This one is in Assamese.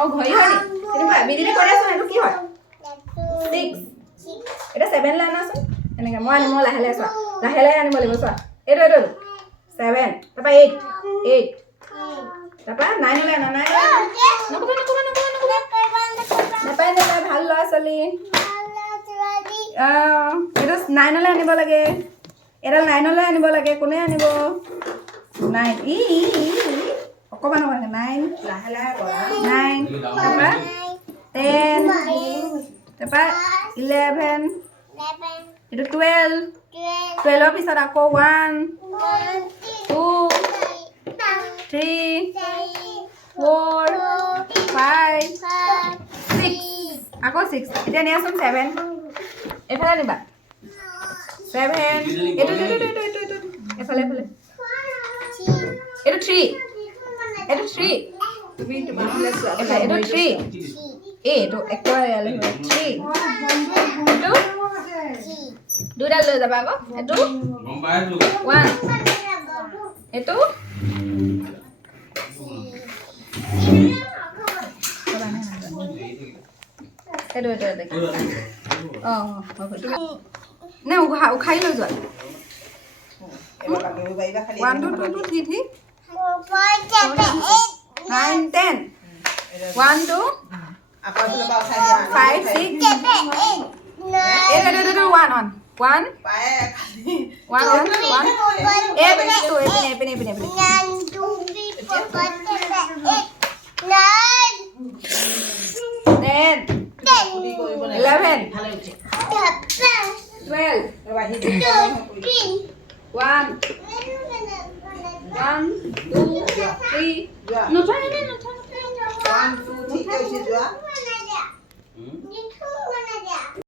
অঁ ঘড়ী হয় নি কেনেকুৱা বিদিনে কৰি আছোন এইটো কি হয় 6 এটা 7 লৈ আনাচোন এনেকৈ মই আনিম মই লাহে লাহে চোৱা লাহে লাহে আনিব লাগিব চোৱা এইটো 7 তাৰপৰা 8 তাৰপৰা 9 লৈ আনা 9 নকবা নাপায় ভাল ল'ৰা ছোৱালী এইটো 9 লৈ আনিব লাগে এডাল 9 লৈ আনিব লাগে কোনে আনিব 9 অকণমান 9 লাহে লাহে কৰা 9 তাৰপৰা 10 তাৰপৰা 11 এইটো 12 12ৰ পিছত আকৌ 1 2 3 4 5 6 আকৌ 6 এতিয়া নিয়াচোন 7 এইফালে নিবা 7 এইটো এফালে এফালে এইটো 3 এইটো 3 তুমি তোমাৰ ফালে চোৱা এইটো 3 এইটো একেবাৰে ইয়ালৈ 3 এইটো দুডাল লৈ যাবা আকৌ এইটো 1 এইটো নে উখাই লৈ যোৱা 1 2 2 3 3 9 10 1 2 5 6 1 1 2 3